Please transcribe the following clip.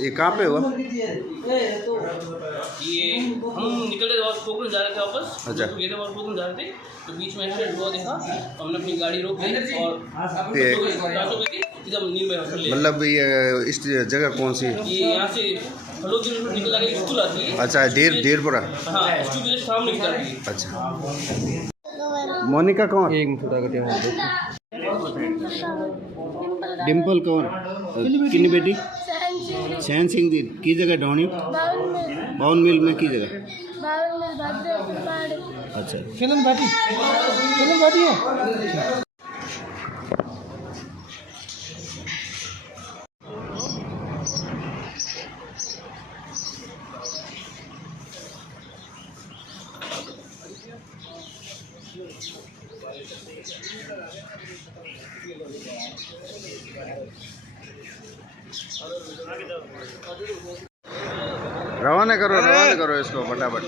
ये कहाँ पे हुआ? ये हम निकल रहे थे, पोखरण जा रहे थे वापस। अच्छा। गए थे और पोखरण जा रहे थे, तो बीच में एक्सीडेंट हुआ देखा, तो हमने अपनी गाड़ी रोक दी और मतलब ये इस जगह कौन सी? ये यहाँ से हलो किलोमीटर निकल आगे स्कूल आती है। अच्छा, देरपुरा। हाँ, स्कूल के सामने निकल रही है। अच्छा, मोनिका कौन? डिम्पल कौन? किन्नी बेटी? सहन सिंह दी की जगह डाउनी? बाउन मिल में की जगह? अच्छा, किलन भाटी है। रवाना करो इसको फटाफट।